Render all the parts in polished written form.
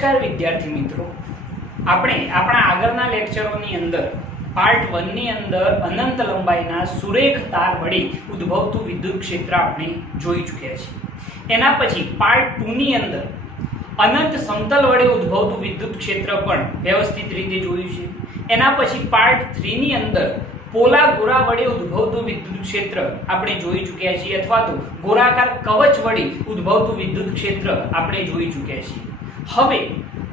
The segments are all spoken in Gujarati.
નમસ્કાર વિદ્યાર્થી મિત્રો, આપણે આપણા આગળના લેક્ચરોની અંદર પાર્ટ 1 ની અંદર અનંત લંબાઈના સુરેખ તાર વડે ઉદ્ભવતું વિદ્યુત ક્ષેત્ર આપણે જોઈ ચૂક્યા છીએ। એના પછી પાર્ટ 2 ની અંદર અનંત સમતલ વડે ઉદ્ભવતું વિદ્યુત ક્ષેત્ર પણ વ્યવસ્થિત રીતે જોયું છે। એના પછી પાર્ટ 3 ની અંદર પોલા ગોળા વડે ઉદ્ભવતું વિદ્યુત ક્ષેત્ર આપણે જોઈ ચૂક્યા છીએ, અથવા તો ગોળાકાર કવચ વડે ઉદ્ભવતું વિદ્યુત ક્ષેત્ર આપણે જોઈ ચૂક્યા છીએ। હવે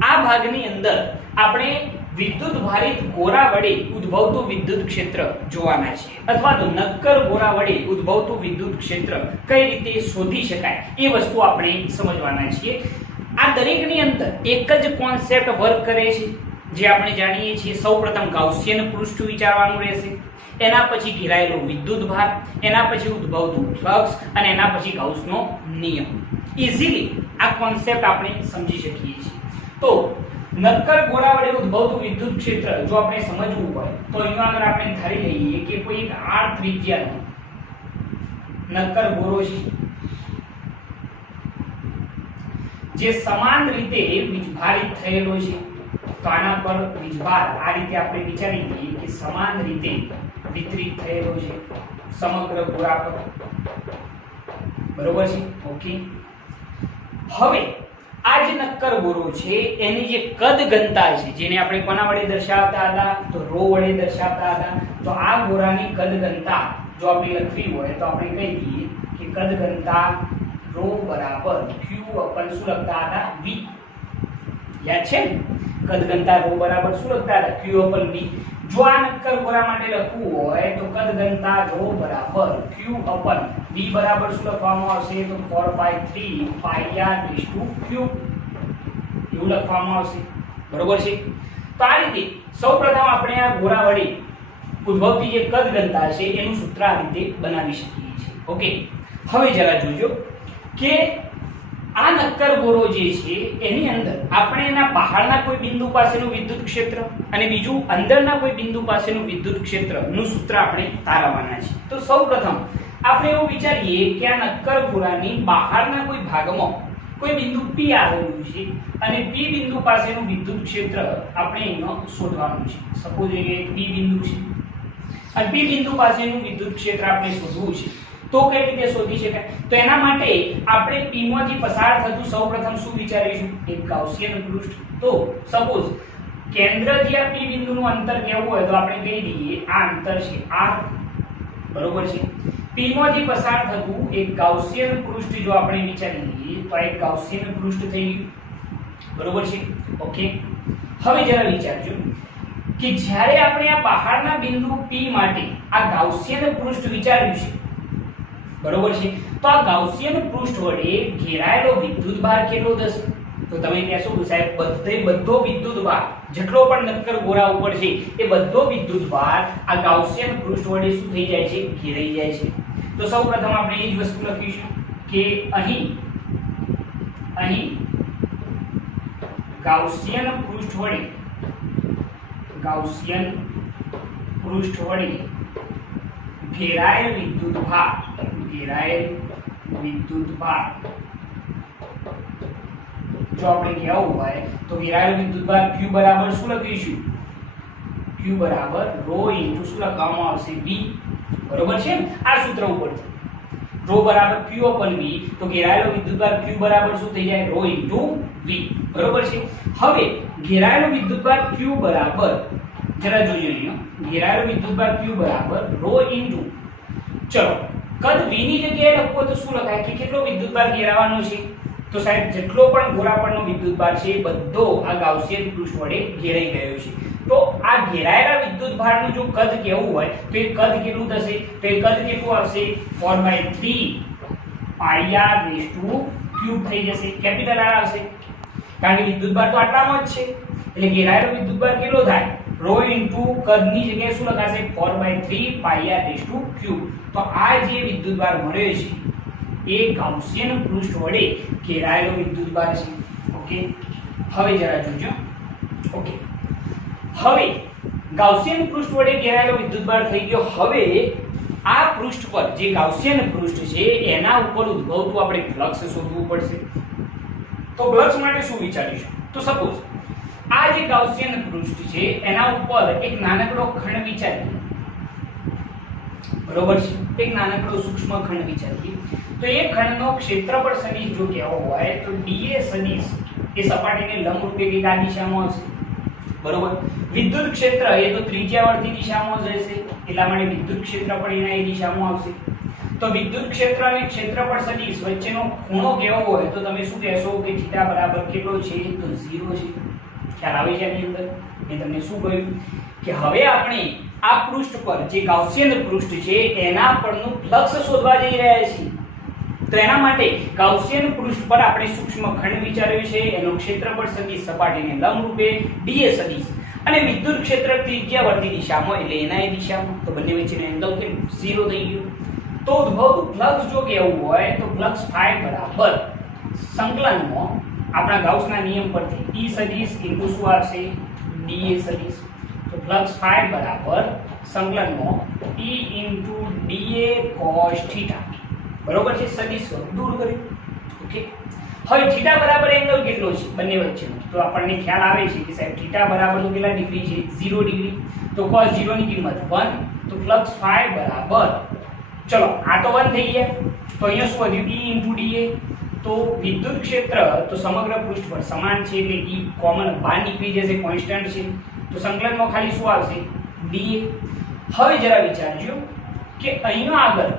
આ ભાગની અંદર આપણે વિદ્યુત ભારિત ગોળા વડે ઉદ્ભવતું વિદ્યુત ક્ષેત્ર જોવાના છે, અથવા તો નક્કર ગોળા વડે ઉદ્ભવતું વિદ્યુત ક્ષેત્ર કઈ રીતે શોધી શકાય એ વસ્તુ આપણે સમજવાના છીએ। આ દરેકની અંદર એક જ કોન્સેપ્ટ વર્ક કરે છે, જે આપણે જાણીએ છીએ। સૌપ્રથમ ગાઉસિયન પૃષ્ઠ વિચારવાનું રહેશે, એના પછી ઘેરાયેલો વિદ્યુત ભાર, એના પછી ઉદ્ભવતું ફ્લક્સ અને એના પછી ગાઉસનો નિયમ। ઈઝીલી આ કોન્સેપ્ટ આપણે સમજી શકીએ છીએ। તો નક્કર ગોળા વડે ઉદ્ભવતું વિદ્યુત ક્ષેત્ર જો આપણે સમજવું હોય તો અહીંયા આગળ આપણે ધારી લઈએ કે કોઈ એક r ત્રિજ્યાનો નક્કર ગોળો છે, જે સમાન રીતે વીજભારિત થયેલો છે। તો આના પર વીજભાર આ રીતે આપણે વિચારી લઈએ કે સમાન રીતે વિતરિત થયેલો છે સમગ્ર ગોળા પર, બરોબર છે? ઓકે, હવે આ જે નક્કર ગોળો છે એની જે કદ ઘનતા છે, જેને આપણે કોના વડે દર્શાવતા હતા? તો ρ વડે દર્શાવતા હતા। તો આ ગોળાની કદ ઘનતા જો આપણે લખવી હોય તો આપણે કહી દઈએ કે કદ ઘનતા ρ બરાબર q અપન શું લખતા હતા? v। યાદ છે? કદ ઘનતા ρ બરાબર શું લખતા હતા? q અપન v। જો આ નક્કર ગોળા માટે લખવું હોય તો કદ ઘનતા ρ બરાબર q અપન v બરાબર શું લખવામાં આવશે? તો 4/3 πr/3 એવું લખવામાં આવશે, બરોબર છે? તો આ રીતે સૌપ્રથમ આપણે આ ગોળા વડે ઉદ્ભવતી જે કદ ઘનતા છે એનું સૂત્ર આ રીતે બનાવી શકીએ છીએ। ઓકે, હવે જરા જોજો કે આ નક્કર ગોળો જે છે એની અંદર આપણે એના બહારના કોઈ બિંદુ પાસેનું વિદ્યુત ક્ષેત્ર અને બીજું અંદરના કોઈ બિંદુ પાસેનું વિદ્યુત ક્ષેત્રનું સૂત્ર આપણે તારવવાના છે। તો સૌપ્રથમ આપણે એવું વિચારીએ કે આ નક્કર ગોળાની બહારના કોઈ ભાગમાં કોઈ બિંદુ P આવેલું છે અને P બિંદુ પાસેનું વિદ્યુત ક્ષેત્ર આપણે એનો શોધવાનું છે। સપોઝ કે P બિંદુ છે અને P બિંદુ પાસેનું વિદ્યુત ક્ષેત્ર આપણે શોધવું છે, તો કઈ રીતે શોધી શકાય? તો એના માટે આપણે P માંથી પસાર થતું સૌપ્રથમ શું વિચારીશું? એક ગાઉસિયન પૃષ્ઠ। તો સપોઝ કેન્દ્રથી આ P બિંદુનું અંતર કેવું હોય તો આપણે કહી દઈએ આ અંતર છે r, બરોબર છે? P માંથી પસાર થતું એક ગાઉસિયન પૃષ્ઠ જો આપણે વિચારી લઈએ તો આ એક ગાઉસિયન પૃષ્ઠ થઈ ગયું, બરોબર છે? ઓકે, હવે જરા વિચારજો કે જ્યારે આપણે આ બહારના બિંદુ P માટે આ ગાઉસિયન પૃષ્ઠ વિચાર્યું છે, બરોબર છે? તો આ ગાઉસિયન પૃષ્ઠ વડે ઘેરાયેલો વિદ્યુત ભાર કેટલો થશે? તો તમે કહેશો સાહેબ બધો વિદ્યુત ભાર જેટલો પણ નક્કર ગોળા ઉપર છે એ બધો વિદ્યુત ભાર આ ગાઉસિયન પૃષ્ઠ વડે શું થઈ જાય છે? ઘેરાઈ જાય છે। તો સૌપ્રથમ આપણે એ જ વસ્તુ લખીશું કે અહીં ગાઉસિયન પૃષ્ઠ વડે ઘેરાયેલ વિદ્યુત ભાર જો આપણે કહેવું હોય તો ઘેરાયેલ વિદ્યુત ભાર q બરાબર શું લખીશું? q બરાબર ρ ઇન્ટુ શું લખવામાં આવશે? v, બરોબર છે? આ સૂત્ર ઉપરથી ρ બરાબર q અપન v, તો ઘેરાયેલો વિદ્યુત ભાર q બરાબર શું થઈ જાય? ρ ઇન્ટુ v, બરોબર છે? હવે ઘેરાયેલો વિદ્યુત ભાર q બરાબર જરા જોઈએ અહીંયા, ઘેરાયેલો વિદ્યુત ભાર q બરાબર ρ ઇન્ટુ, ચલો કદ v ની જગ્યાએ લખો તો શું લખાય કે કેટલો વિદ્યુત ભાર ઘેરાવાનો છે? તો સાહેબ જેટલો પણ ગોળા પરનો વિદ્યુત ભાર છે એ બધો આ ગાઉસિયન પૃષ્ઠ વડે ઘેરાઈ ગયો છે। તો આ ઘેરાયેલા વિદ્યુત ભારનું જો કદ કેવું હોય તો એ કદ કેટલું થશે? તો એ કદ કેટલું આવશે? 4/3 πr/3 થઈ જશે, કેપિટલ r આવશે, કારણ કે વિદ્યુત ભાર તો આટલામાં જ છે, એટલે ઘેરાયેલો વિદ્યુત ભાર કેટલો થાય? ρ ઇન્ટુ કદની જગ્યાએ શું લખાશે? 4/3 πr/3। તો આ જે વિદ્યુત ભાર મળ્યો છે એ ગાઉસિયન પૃષ્ઠ વડે ઘેરાયેલો વિદ્યુત ભાર છે। ઓકે, હવે જરા જોજો। ઓકે, હવે ગાઉસિયન પૃષ્ઠ વડે ઘેરાયેલો વિદ્યુત ભાર થઈ ગયો। હવે આ પૃષ્ઠ પર જે ગાઉસિયન પૃષ્ઠ છે એના ઉપર ઉદ્ભવતું આપણે ફ્લક્સ શોધવું પડશે। તો ફ્લક્સ માટે શું વિચારીશું? તો તો સપોઝ આ જે ગાઉસિયન પૃષ્ઠ છે એના ઉપર એક નાનકડો ખંડ વિચારીએ, બરોબર છે, એક નાનકડો સૂક્ષ્મ ખંડ વિચારીએ તો એ ખંડનો ક્ષેત્રફળ સદિશ જો કહેવો હોય તો dA સદિશ એ સપાટીને લંબરૂપે કઈક આ દિશામાં હશે, બરોબર. વિદ્યુત ક્ષેત્ર એ તો ત્રિજ્યાવર્તી દિશામાં જ રહેશે, એટલા માટે વિદ્યુત ક્ષેત્રફળ એના એ દિશામાં આવશે. તો વિદ્યુત ક્ષેત્ર અને ક્ષેત્રફળ સદિશ વચ્ચેનો ખૂણો કેવો હોય તો તમે શું કહેશો કે થીટા બરાબર કેટલો છે તો 0 છે. ખ્યાલ આવે છે આની અંદર? મેં તમને શું કહ્યું કે હવે આપણે આ પૃષ્ઠ પર જે ગાઉસિયન પૃષ્ઠ છે એના પરનું ફ્લક્સ શોધવા જઈ રહ્યા છીએ. તો એના માટે ગાઉસિયન પૃષ્ઠ પર આપણે સૂક્ષ્મ ખંડ વિચાર્યો છે, એનો ક્ષેત્રફળ સદિશ સપાટીને લંબરૂપે dA સદિશ અને વિદ્યુત ક્ષેત્ર ત્રિજ્યાવર્તી દિશામાં એટલે એના એ દિશામાં, તો બંને વચ્ચેનો એંગલ કે 0 થઈ ગયો. તો ઉદ્ભવતું ફ્લક્સ જો કેવું હોય તો ફ્લક્સ phi બરાબર સંકલનમાં આપણા ગાઉસના નિયમ પરથી E સદિશ ઇન્ટુ શું આવશે dA સદિશ. તો ફ્લક્સ phi બરાબર સંકલનમાં E into dA cos theta, બરોબર છે, સદિશ દૂર કરી. ઓકે, હવે થીટા બરાબર એંગલ કેટલો છે બંને વચ્ચેનો તો આપણને ખ્યાલ આવે છે કે સાહેબ થીટા બરાબર તો કેટલા ડિગ્રી છે 0 ડિગ્રી. તો cos 0 ની કિંમત 1, તો ફ્લક્સ phi બરાબર ચલો આ તો 1 થઈ ગયા. તો અહીંયા શું વધ્યું E ઇન્ટુ dA. તો વિદ્યુત ક્ષેત્ર તો સમગ્ર પૃષ્ઠ પર સમાન છે એટલે E કોમન બહાર નીકળી જશે, કોન્સ્ટન્ટ છે. તો સંકલનમાં ખાલી શું આવશે dA. હવે જરા વિચારજો કે અહીંયા આગળ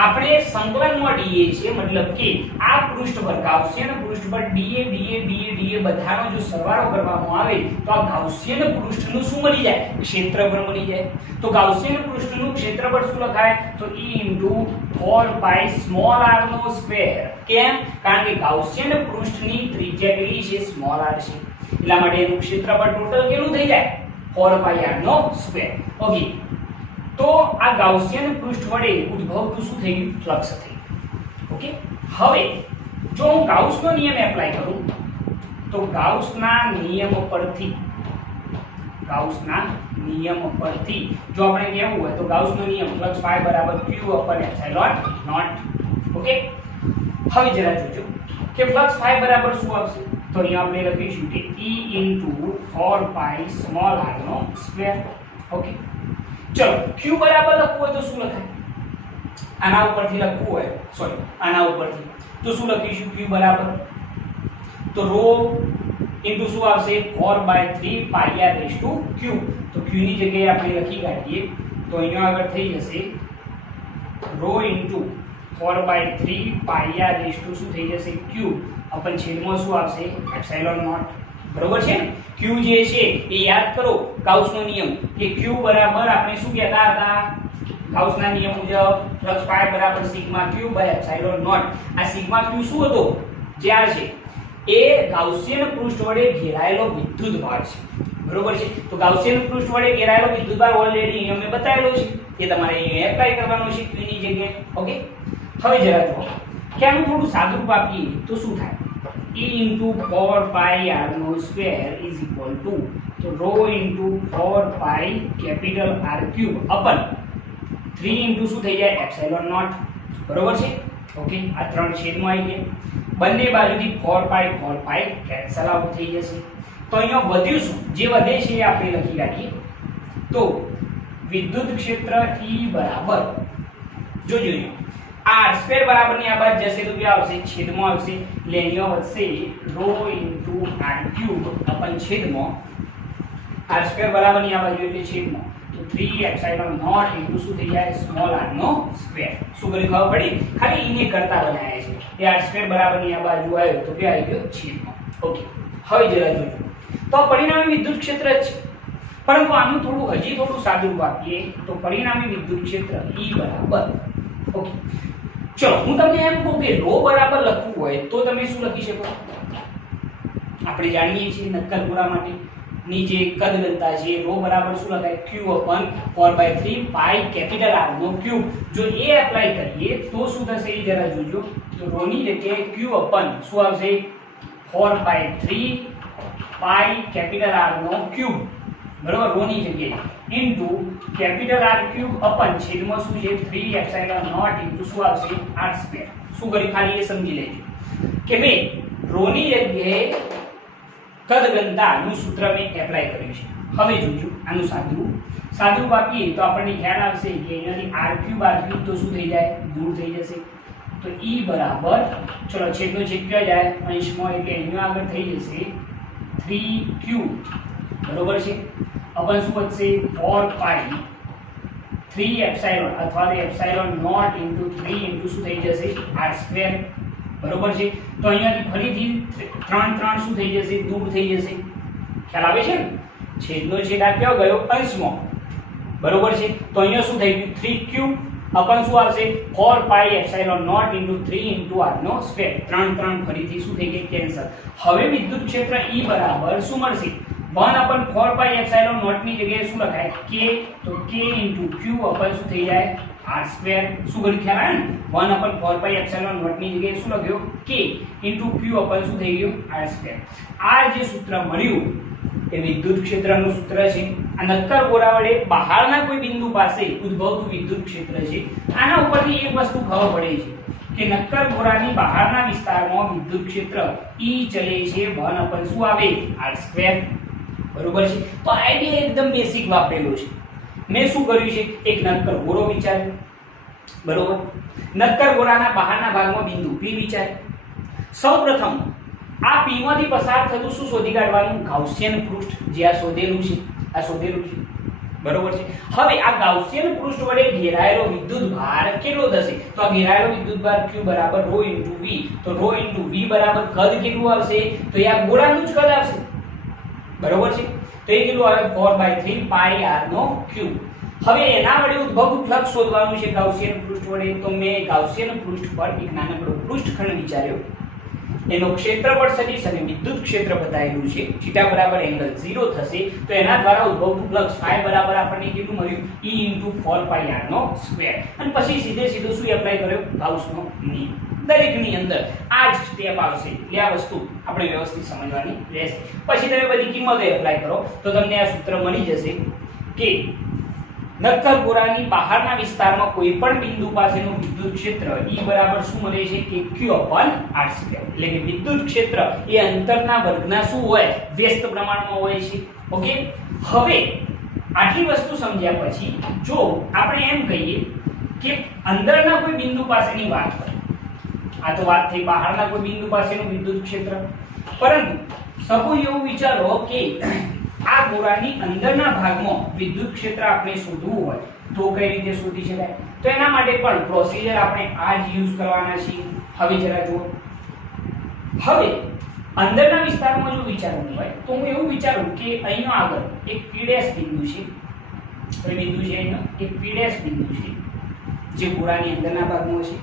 આપણે સંકલનમાં dA છે મતલબ કે આ પૃષ્ઠ પર ગાઉસિયન પૃષ્ઠ પર dA બધાનો જો સરવાળો કરવામાં આવે તો આ ગાઉસિયન પૃષ્ઠનું શું મળી જાય ક્ષેત્રફળ મળી જાય. તો ગાઉસિયન પૃષ્ઠનું ક્ષેત્રફળ શું લખાય તો E * 4 pi સ્મોલ r નો સ્ક્વેર. કેમ? કારણ કે ગાઉસિયન પૃષ્ઠની ત્રિજ્યા કેટલી છે સ્મોલ r છે, એટલા માટે એનું ક્ષેત્રફળ ટોટલ કેટલું થઈ જાય 4 pi r નો સ્ક્વેર. ઓકે, તો આ ગાઉસિયન પૃષ્ઠ વડે ઉદ્ભવતું શું થઈ ગયું ફ્લક્સ થઈ ગયું. ઓકે, હવે જો હું ગાઉસનો નિયમ એપ્લાય કરું તો ગાઉસના નિયમ પરથી જો આપણે કહેવું હોય તો ગાઉસનો નિયમ ફ્લક્સ phi બરાબર q upon epsilon naught. Okay, હવે જરા જોજો કે ફ્લક્સ phi બરાબર શું આવશે તો અહીંયા આપણે લખીશું કે E into 4 pi small r નો સ્ક્વેર. ઓકે, ચલો q બરાબર લખવું હોય તો શું લખાય? આના ઉપરથી લખવું હોય આના ઉપરથી તો શું લખીશું q બરાબર તો ρ ઇન્ટુ શું આવશે 4/3 pi r raised to q. તો q ની જગ્યાએ આપણે લખી કાઢીએ તો અહીંયા આગળ થઈ જશે ρ into 4/3 pi r raised to શું થઈ જશે q અપન છેદમાં શું આવશે એપ્સિલોન નોટ. બરોબર છે. q જે છે એ યાદ કરો ગાઉસનો નિયમ કે q બરાબર આપણે શું કહેતા હતા ગાઉસના નિયમ મુજબ ફ્લક્સ phi બરાબર sigma q by epsilon naught. આ સિગ્મા q શું હતો જે આ છે એ ગાઉસિયન પૃષ્ઠ વડે ઘેરાયેલો વિદ્યુત ભાર છે, બરોબર છે. તો ગાઉસિયન પૃષ્ઠ વડે ઘેરાયેલો વિદ્યુત ભાર ઓલરેડી અમે બતાવેલો છે, એ તમારે અહીંયા એપ્લાય કરવાનો છે q ની જગ્યાએ. ઓકે, હવે જરા જુઓ કે આનું થોડું સાદુરૂપ આપીએ તો શું થાય E into 4 pi r નો સ્ક્વેર is equal to તો ρ into 4 pi capital R cube upon 3 into શું થઈ જાય એપ્સિલોન નોટ. બરોબર છે. ઓકે, આ ત્રણ છેદમાં આવી ગયા, બંને બાજુથી 4 pi કેન્સલ આઉટ થઈ જશે. તો અહીંયા વધ્યું શું જે વધે છે એ આપણે લખી કાઢીએ તો વિદ્યુત ક્ષેત્ર E બરાબર જોજો આ r² બરાબરની આ બાદ જશે તો क्या આવશે છેદમાં આવશે એટલે અહીંયા વધશે ρ into r³ અપન છેદમાં r² બરાબરની આ બાજુ એટલે છેદમાં તો 3 એપ્સિલોન નોટ ઇન્ટુ શું થઈ જાય સ્મોલ r નો સ્ક્વેર. શું કરી ખબર પડી? ખાલી ઈને કરતા બનાવ્યા છે એ r² બરાબરની આ બાજુ આવ્યો તો क्या આવી ગયો છેદમાં. ઓકે, હવે જરા જોજો તો પરિણામી વિદ્યુત ક્ષેત્ર જ છે, પરંતુ આનું હજી થોડું સાદું આપીએ તો પરિણામી વિદ્યુત ક્ષેત્ર E બરાબર. ઓકે, ચલો હું તમને એમ કહું કે ρ બરાબર લખવું હોય તો તમે શું લખી શકો? આપણે જાણીએ છીએ નક્કર પૂરા માટે નીચે કદ ઘનતા છે ρ બરાબર શું લખાય q upon 4/3 pi capital R નો ક્યુબ. જો એ એપ્લાય કરીએ તો શું થશે એ જરા જોજો તો ρ ની જગ્યાએ q upon શું આવશે 4/3 pi capital R નો ક્યુબ, બરોબર, ρ ની જગ્યાએ ઇન્ટુ કેપિટલ R ક્યુબ અપન છેદમાં શું છે 3 એપ્સિલોન નોટ ઇન્ટુ શું આવશે r². શું કરી ખાલી એ સમજી લેજો કે ભાઈ ρ ની જગ્યાએ તદગંતાનું સૂત્ર મેં એપ્લાય કર્યું છે. હવે જોજો આનું સાદુરૂપ આપીએ તો આપણને ખ્યાલ આવશે કે અહીંયાથી r3 તો શું થઈ જાય, દૂર થઈ જશે. તો E બરાબર, ચલો છેદનો છેદ ક્યાં જાય, અંશમાં, એટલે અહીંયા આગળ થઈ જશે 3q, બરોબર છે. અપન શું વધશે, 4 પાઈ 3 એપ્સિલોન અથવા તો એપ્સિલોન નોટ ઇન્ટુ 3 ઇન્ટુ શું થઈ જશે, r સ્ક્વેર, બરોબર છે. તો અહીંયાથી ફરીથી 3 શું થઈ જશે, દૂર થઈ જશે. ખ્યાલ આવે છે ને, છેદનો છેદ આ ક્યાં ગયો, અંશમાં, બરોબર છે. તો અહીંયા શું થઈ ગયું, 3q અપન શું આવશે, 4 pi epsilon naught into 3 into r નો સ્ક્વેર. 3 ફરીથી શું થઈ ગઈ, કેન્સલ. હવે વિદ્યુત ક્ષેત્ર E બરાબર શું મળશે, 1/4 પાઈ એપ્સિલોન નોટ ની જગ્યાએ શું લખાય, k, તો k ઇન્ટુ q અપન શું થઈ જાય, r સ્ક્વેર. શું કર્યું, ખ્યાલ આવે ને, 1/4 પાઈ એપ્સિલોન નોટ ની જગ્યાએ શું લખ્યો, k ઇન્ટુ q અપન શું થઈ ગયું, r સ્ક્વેર. આ જે સૂત્ર મળ્યું એ વિદ્યુત ક્ષેત્રનું સૂત્ર છે. આ નક્કર ગોળા વડે બહારના કોઈ બિંદુ પાસે ઉદ્ભવતું વિદ્યુત ક્ષેત્ર છે. આના ઉપરથી એક વસ્તુ ખબર પડે છે કે નક્કર ગોળાની બહારના વિસ્તારમાં વિદ્યુત ક્ષેત્ર E ચલે છે 1 શું આવે, r સ્ક્વેર, બરોબર છે. તો આઈડિયા એકદમ બેસિક વાપરેલો છે. મેં શું કર્યું છે, એક નક્કર ગોળો વિચાર્યો, બરોબર. નક્કર ગોળાના બહારના ભાગમાં બિંદુ P વિચાર્યો. સૌપ્રથમ આ P માંથી પસાર થતું શું શોધી કાઢવાનું, ગાઉસિયન પૃષ્ઠ, જે આ શોધેલું છે, બરોબર છે. હવે આ ગાઉસિયન પૃષ્ઠ વડે ઘેરાયેલો વિદ્યુત ભાર કેટલો થશે, તો આ ઘેરાયેલો વિદ્યુત ભાર Q બરાબર ρ * V. તો ρ * V બરાબર કદ કેટલું આવશે, તો એ આ ગોળાનું જ કદ આવશે, બરોબર છે. તો એ કેટલું આવે, 4/3 પાઈ r નો ક્યુબ. હવે એના વડે ઉદ્ભવતું ફ્લક્સ શોધવાનું છે ગાઉસિયન પૃષ્ઠ વડે. તો મેં ગાઉસિયન પૃષ્ઠ પર એક નાનકડો પૃષ્ઠખંડ વિચાર્યો. એનો ક્ષેત્રફળ સદિશ અને વિદ્યુત ક્ષેત્ર બતાવેલું છે. θ બરાબર એંગલ 0 થશે. તો એના દ્વારા ઉદ્ભવતું ફ્લક્સ φ બરાબર આપણને કેટલું મળ્યું, E * 4 પાઈ r નો સ્ક્વેર. અને પછી સીધો શું એપ્લાય કર્યો, ગાઉસનો નિયમ. દરેકની અંદર આ જ સ્ટેપ આવશે. એટલે આ વસ્તુ આપણે વ્યવસ્થિત સમજવાની રહેશે. પછી તમે બધી કિંમતો એપ્લાય કરો તો તમને આ સૂત્ર મળી જશે કે નક્કર ગોળાની બહારના વિસ્તારમાં કોઈ પણ બિંદુ પાસેનું વિદ્યુત ક્ષેત્ર E બરાબર શું મળે છે, કે q/r². એટલે કે વિદ્યુત ક્ષેત્ર એ અંતરના વર્ગના શું હોય, વ્યસ્ત પ્રમાણમાં હોય છે. ઓકે. હવે આટલી વસ્તુ સમજ્યા પછી જો આપણે એમ કહીએ કે અંદરના કોઈ બિંદુ પાસેની વાત કરીએ, આ તો વાત થઈ બહારના કોઈ બિંદુ પાસેનું વિદ્યુત ક્ષેત્ર, પરંતુ સપોઝ એવું વિચારો કે આ ગોળાની અંદરના ભાગમાં વિદ્યુત ક્ષેત્ર આપણે શોધવું હોય તો કઈ રીતે શોધી શકાય, તો એના માટે પણ પ્રોસિજર આપણે આ જ યુઝ કરવાના છીએ. હવે જરા જુઓ. હવે અંદરના વિસ્તારમાં જો વિચારવું હોય તો હું એવું વિચારું કે અહીંયા આગળ એક P' બિંદુ છે. કોઈ બિંદુ છે, અહીંયા એક P' બિંદુ છે જે ગોળાની અંદરના ભાગમાં છે.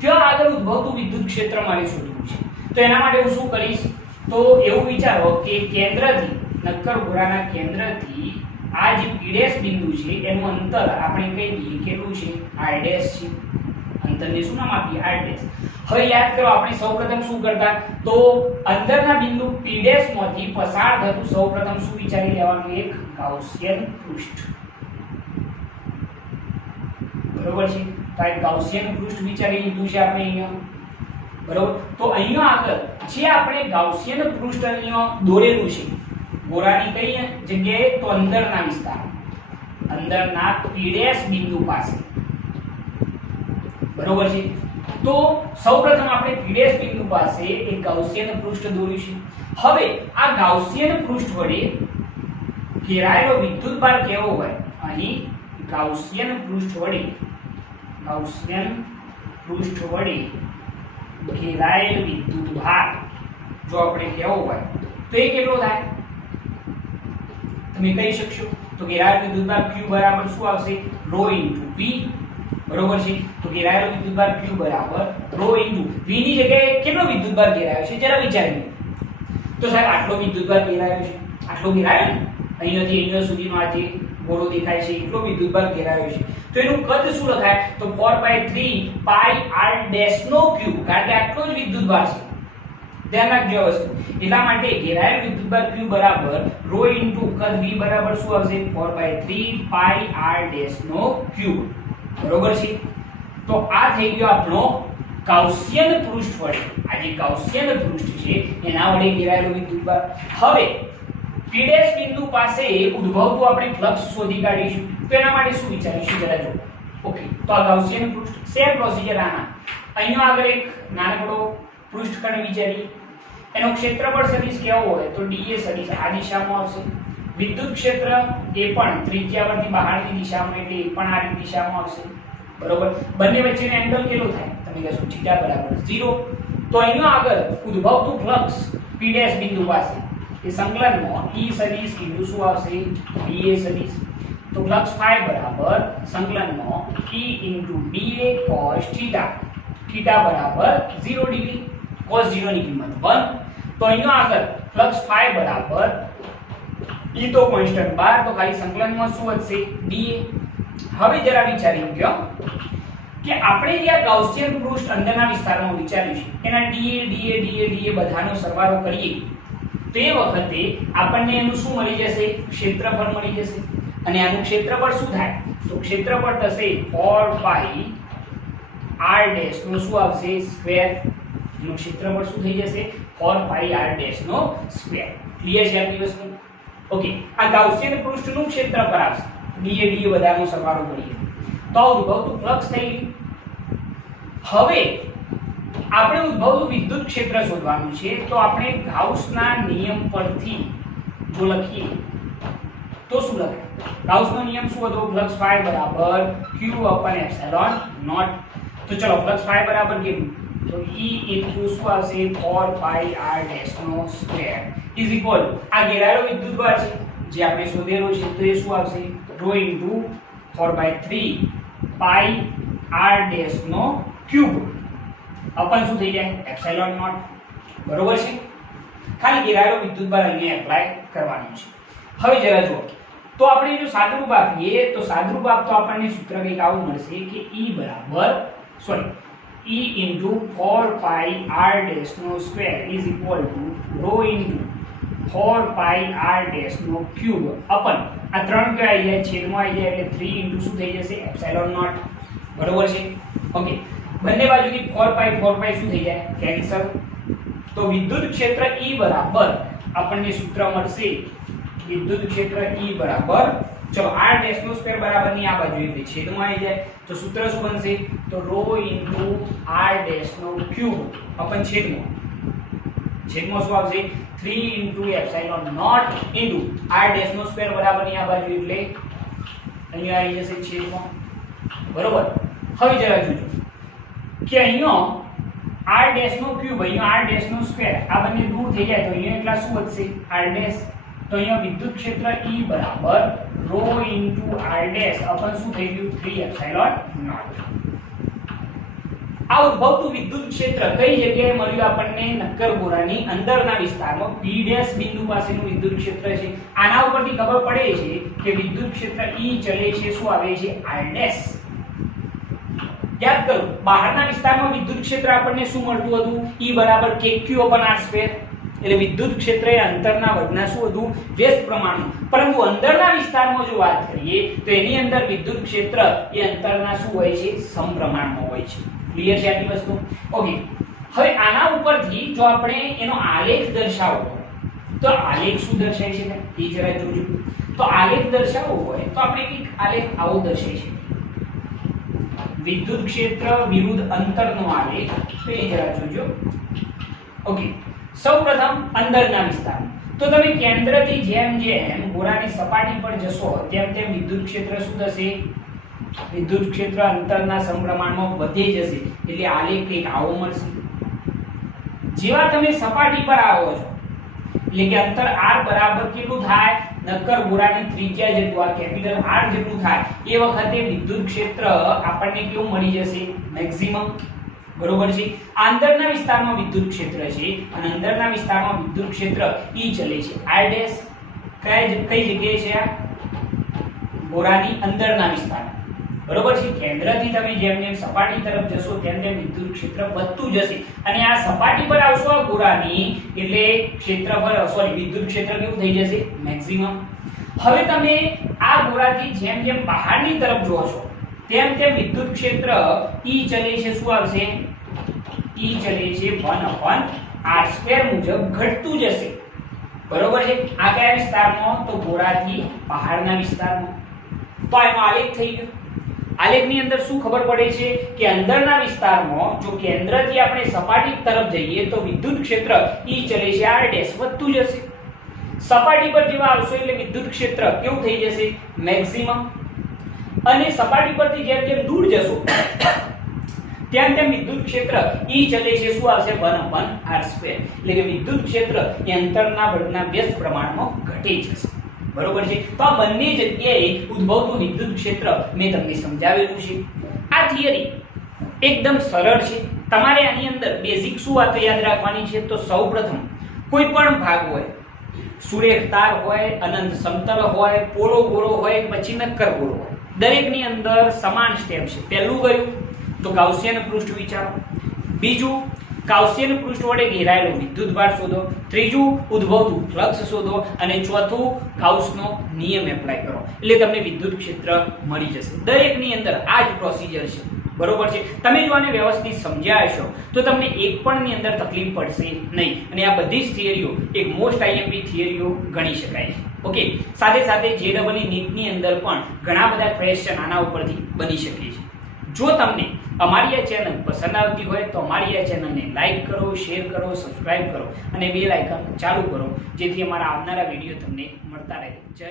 ત્યાં આગળ ઉદ્ભવતું વિદ્યુત ક્ષેત્ર મારે શોધવું છે. તો એના માટે હું શું કરીશ, તો એવું વિચારો કે કેન્દ્રથી, નક્કર ગોળાના કેન્દ્રથી આ જે P' બિંદુ છે એનું અંતર આપણે કહી દઈએ કેટલું છે, r' છે. અંતરને શું નામ આપીએ, r'. હવે યાદ કરો આપણે સૌપ્રથમ શું કરતા, તો અંદરના બિંદુ P' માંથી પસાર થતું સૌપ્રથમ શું વિચારી લેવાનું, એક ગાઉસિયન પૃષ્ઠ, બરોબર છે. તો આ ગાઉસિયન પૃષ્ઠ વિચારી લીધું છે આપણે અહીંયા, બરોબર. તો અહીંયા આગળ જે આપણે ગાઉસિયન પૃષ્ઠ અહીંયા દોરેલું છે ગોળાની કઈ જગ્યાએ, તો અંદરના વિસ્તાર, અંદરના P' બિંદુ પાસે, બરોબર છે. તો સૌપ્રથમ આપણે P' બિંદુ પાસે એક ગાઉસિયન પૃષ્ઠ દોર્યું છે. હવે આ ગાઉસિયન પૃષ્ઠ વડે ઘેરાયેલો વિદ્યુતભાર કેવો હોય, અહીં ગાઉસિયન પૃષ્ઠ વડે ઘેરાયેલ વિદ્યુતભાર જો આપણે કેવો હોય તો એ કેટલો થાય, તમે કહી શકશો. તો ઘેરાયેલ વિદ્યુતભાર Q બરાબર શું આવશે, ρ * V, બરોબર છે. તો ઘેરાયેલો વિદ્યુતભાર Q બરાબર ρ * V ની જગ્યાએ કેટલો વિદ્યુતભાર ઘેરાયો છે જરા વિચારી લો. તો સાહેબ આટલો વિદ્યુતભાર ઘેરાયો છે, આટલો ઘેરાયો ને, અહીંયાથી અહીંયા સુધીનો આ જે ગોળો દેખાય છે એટલો વિદ્યુતભાર ઘેરાયો છે. તો એનું કદ શું લખાય, તો 4/3 પાઈ r' નો ક્યુબ, કારણ કે આટલો જ વિદ્યુતભાર છે. ધ્યાન રાખજો વસ્તુ. એટલા માટે ઘેરાયેલ વિદ્યુતભાર Q બરાબર ρ * કદ V બરાબર શું આવશે, 4/3 પાઈ r' નો ક્યુબ, બરોબર છે. તો આ થઈ ગયો આપણો ગાઉસિયન પૃષ્ઠ વડે, આ જે ગાઉસિયન પૃષ્ઠ છે એના વડે ઘેરાયેલો વિદ્યુતભાર. હવે P' બિંદુ પાસે ઉદ્ભવતું આપણે ફ્લક્સ શોધી કાઢીશું. તો એના માટે શું વિચારીશું જરા જો. ઓકે, તો આ ગાઉસિયન પૃષ્ઠ, સેમ પ્રોસિજર આના. અહીંયા આગળ એક નાનકડો પૃષ્ઠખંડ વિચારીએ. એનો ક્ષેત્રફળ સદિશ કેવો હોય તો dA સદિશ આ દિશામાં આવશે. વિદ્યુત ક્ષેત્ર એ પણ ત્રિજ્યાવર્તી બહારની દિશામાં એટલે એ પણ આ દિશામાં આવશે. બરોબર. બંને વચ્ચેનો એંગલ કેટલો થાય? તમે કહેશો θ બરાબર 0. તો અહીંયા આગળ ઉદ્ભવતું ફ્લક્સ P' બિંદુ પાસે એ સંકલનમાં E સદિશ બિંદુ શું આવશે? dA સદિશ. તો ફ્લક્સ phi બરાબર સંકલનમાં E dA cos θ. θ બરાબર 0 ડિગ્રી. cos 0 ની કિંમત 1. તો અહીંયા આગળ ફ્લક્સ phi બરાબર E તો કોન્સ્ટન્ટ 12, તો ખાલી સંકલનમાં શું વધશે? dA. હવે જરા વિચારી લો કે આપણે જે આ ગાઉસિયન પૃષ્ઠ અંદરના વિસ્તારમાં વિચાર્યું છે એના dA બધાનો સરવાળો કરીએ તે વખતે આપણને એનું શું મળી જશે? ક્ષેત્રફળ મળી જશે. અને આનું ક્ષેત્રફળ શું થાય? તો ક્ષેત્રફળ થશે 4 pi r ડેશ નો શું આવશે? સ્ક્વેર. એનું ક્ષેત્રફળ શું થઈ જશે? 4 pi r ડેશ નો સ્ક્વેર. ક્લિયર છે આ વસ્તુ? ઓકે, આ ગાઉસિયન પૃષ્ઠનું ક્ષેત્રફળ આવશે. dA બધાનો સરવાળો કરીએ તો આ ઉદ્ભવતું ફ્લક્સ થઈ ગયું. હવે આપણે ઉદ્ભવતું વિદ્યુત ક્ષેત્ર શોધવાનું છે. તો આપણે ગાઉસના નિયમ પરથી જો લખીએ તો શું લખાય? ગાઉસનો નિયમ શું હતો? ફ્લક્સ phi બરાબર q/ε0. તો ચલો ફ્લક્સ phi બરાબર કેટલું? તો E શું આવશે? 4 pi r ડેશ નો સ્ક્વેર ઇઝ ઇક્વલ આ ઘેરાયેલો વિદ્યુતભાર છે જે આપણે શોધેલો છે તો એ શું આવશે? ρ 4/3 pi r ડેશ નો ક્યુબ અપન શું થઈ જાય? ε0. બરોબર છે. ખાલી ઘેરાયેલો વિદ્યુતભાર અહીંયા એપ્લાય કરવાનો છે. હવે જરા જુઓ તો આપણે જો સાદુરૂપ આપીએ તો સાદુરૂપ આપતો આપણને સૂત્ર કંઈક આવું મળશે કે E બરાબર E 4 pi r ડેશ નો square is equal to ρ 4 pi r dash નો ક્યુબ અપન આ 3 કે આવી જાય છેદમાં આવી જાય એટલે 3 શું થઈ જશે? ε0. બરોબર છે. ઓકે, બંને બાજુથી 4 pi શું થઈ જાય? કેન્સલ. તો વિદ્યુત ક્ષેત્ર E બરાબર આપણને સૂત્ર મળશે. વિદ્યુત ક્ષેત્ર E બરાબર ચલો r ડેશ નો સ્ક્વેર બરાબર ની આ બાજુ એટલે છેદમાં આવી જાય તો સૂત્ર શું બનશે? તો ρ r ડેશ નો ક્યુબ અપન છેદમાં શું આવશે? 3 ε0 ઇન્ટુ r ડેશ નો સ્ક્વેર બરાબર ની આ બાજુ એટલે અહીંયા આવી જશે છેદમાં. બરોબર. હવે જરા જોજો કે અહીંયા r ડેશ નો ક્યુબ અહીંયા r ડેશ નો સ્ક્વેર આ બંને દૂર થઈ જાય તો અહીંયા એટલા શું વધશે? r dash. તો અહીંયા વિદ્યુત ક્ષેત્ર E બરાબર ρ r ડેશ અપન શું થઈ ગયું? 3 ε0. આ ઉદ્ભવતું વિદ્યુત ક્ષેત્ર કઈ જગ્યાએ મળ્યું આપણને? નક્કર ગોળાની અંદરના વિસ્તારમાં P' બિંદુ પાસેનું વિદ્યુત ક્ષેત્ર છે. આના ઉપરથી ખબર પડે છે કે વિદ્યુત ક્ષેત્ર E ચલે છે શું આવે છે? r dash. યાદ કરો બહારના વિસ્તારમાં વિદ્યુત ક્ષેત્ર આપણને શું મળતું હતું? E બરાબર kq/r². એટલે વિદ્યુત ક્ષેત્ર એ અંતરના વર્ગના શું હતું? વ્યસ્ત પ્રમાણનું. પરંતુ અંદરના વિસ્તારમાં જો વાત કરીએ તો એની અંદર વિદ્યુત ક્ષેત્ર એ અંતરના શું હોય છે? સમપ્રમાણમાં હોય છે. ક્લિયર છે આટલી વસ્તુ? ઓકે, હવે આના ઉપરથી જો આપણે એનો આલેખ દર્શાવવો તો આલેખ શું દર્શાય છે એ જરા જોજો. તો આલેખ દર્શાવવો હોય તો આપણે એક આલેખ આવો દર્શાય છે વિદ્યુત ક્ષેત્ર વિરુદ્ધ અંતરનો આલેખ. તો એ જરા જોજો. ઓકે, સૌપ્રથમ અંદરના વિસ્તાર. તો તમે કેન્દ્રથી જેમ જેમ ગોળાની સપાટી પર જશો તેમ તેમ વિદ્યુત ક્ષેત્ર શું થશે? વિદ્યુત ક્ષેત્ર અંતરના સમપ્રમાણમાં વધે જશે. એટલે આલેખ કંઈક આવો મળશે. જેવા તમે સપાટી પર આવો છો એટલે કે અંતર r બરાબર કેટલું થાય? નક્કર ગોળાની ત્રિજ્યા જેટલું આ કેપિટલ R જેટલું થાય એ વખતે વિદ્યુત ક્ષેત્ર આપણને કેવું મળી જશે? મેક્સિમમ. બરોબર છે. અંદરના વિસ્તારમાં વિદ્યુત ક્ષેત્ર છે અને અંદરના વિસ્તારમાં વિદ્યુત ક્ષેત્ર E ચલે છે r ડેશ. કઈ જગ્યાએ છે? આ ગોળાની અંદરના વિસ્તારમાં. બરોબર છે. કેન્દ્રથી તમે જેમ જેમ સપાટી તરફ જશો તેમ તેમ વિદ્યુત ક્ષેત્ર વધતું જશે અને આ સપાટી પર આવશો આ ગોળાની એટલે ક્ષેત્રફળ વિદ્યુત ક્ષેત્ર કેવું થઈ જશે? મેક્સિમમ. હવે તમે આ ગોળાથી જેમ જેમ બહારની તરફ જો છો તેમ તેમ વિદ્યુત ક્ષેત્ર E ચલે છે શું આવશે? E ચલે છે 1/r² મુજબ ઘટતું જશે, બરોબર છે। આ કયા વિસ્તારમાં? તો ગોળાથી બહારના વિસ્તારમાં। તો આનો આલેખ થઈ ગયો। આલેખની અંદર શું ખબર પડે છે કે અંદરના વિસ્તારમાં જો કેન્દ્રથી આપણે સપાટી તરફ જઈએ તો વિદ્યુત ક્ષેત્ર E ચલે છે r' વધતું જશે। સપાટી પર જેવા આવશો એટલે વિદ્યુત ક્ષેત્ર કેવું થઈ જશે? મેક્સિમમ। અને સપાટી પરથી જેમ જેમ દૂર જશો તેમ તેમ વિદ્યુત ક્ષેત્ર E ચલે છે શું આવશે? 1/r²। એટલે કે વિદ્યુત ક્ષેત્ર એ અંતરના બળના વ્યસ્ત પ્રમાણમાં ઘટે છે, બરોબર છે। તો આ બંને જગ્યાએ ઉદ્ભવતું વિદ્યુત ક્ષેત્ર મેં તમને સમજાવેલું છે। આ થિયરી એકદમ સરળ છે। તમારે આની અંદર બેઝિક શું વાતો યાદ રાખવાની છે? તો સૌપ્રથમ કોઈ પણ ભાગ હોય, સુરેખ તાર હોય, અનંત સમતલ હોય, પોલો ગોળો હોય, પછી નક્કર ગોળો હોય, દરેકની અંદર સમાન સ્ટેપ છે। પહેલું કયું? તો ગાઉસિયન પૃષ્ઠ વિચારો। બીજું, ગાઉસિયન પૃષ્ઠ વડે ઘેરાયેલો વિદ્યુતભાર શોધો। ત્રીજું, ઉદ્ભવતું ફ્લક્સ શોધો। અને ચોથું, ગાઉસનો નિયમ એપ્લાય કરો, એટલે તમને વિદ્યુત ક્ષેત્ર મળી જશે। દરેકની અંદર આ જ પ્રોસિજર છે, બરોબર છે। તમે જો આને વ્યવસ્થિત સમજ્યા હશો તો તમને એક પણ ની અંદર તકલીફ પડશે નહીં, અને આ બધી જ થિયરીઓ એક મોસ્ટ આઈએમપી થિયરીઓ ગણી શકાય છે, ઓકે। સાથે સાથે JEE નીટની અંદર પણ ઘણા બધા ક્વેશ્ચન આના ઉપરથી બની શકે છે। જો તમને અમારી આ ચેનલ પસંદ આવતી હોય તો અમારી આ ચેનલને લાઈક કરો, શેર કરો, સબસ્ક્રાઇબ કરો અને બેલ આઇકન ચાલુ કરો, જેથી અમારા આવનારા વિડીયો તમને મળતા રહે। જય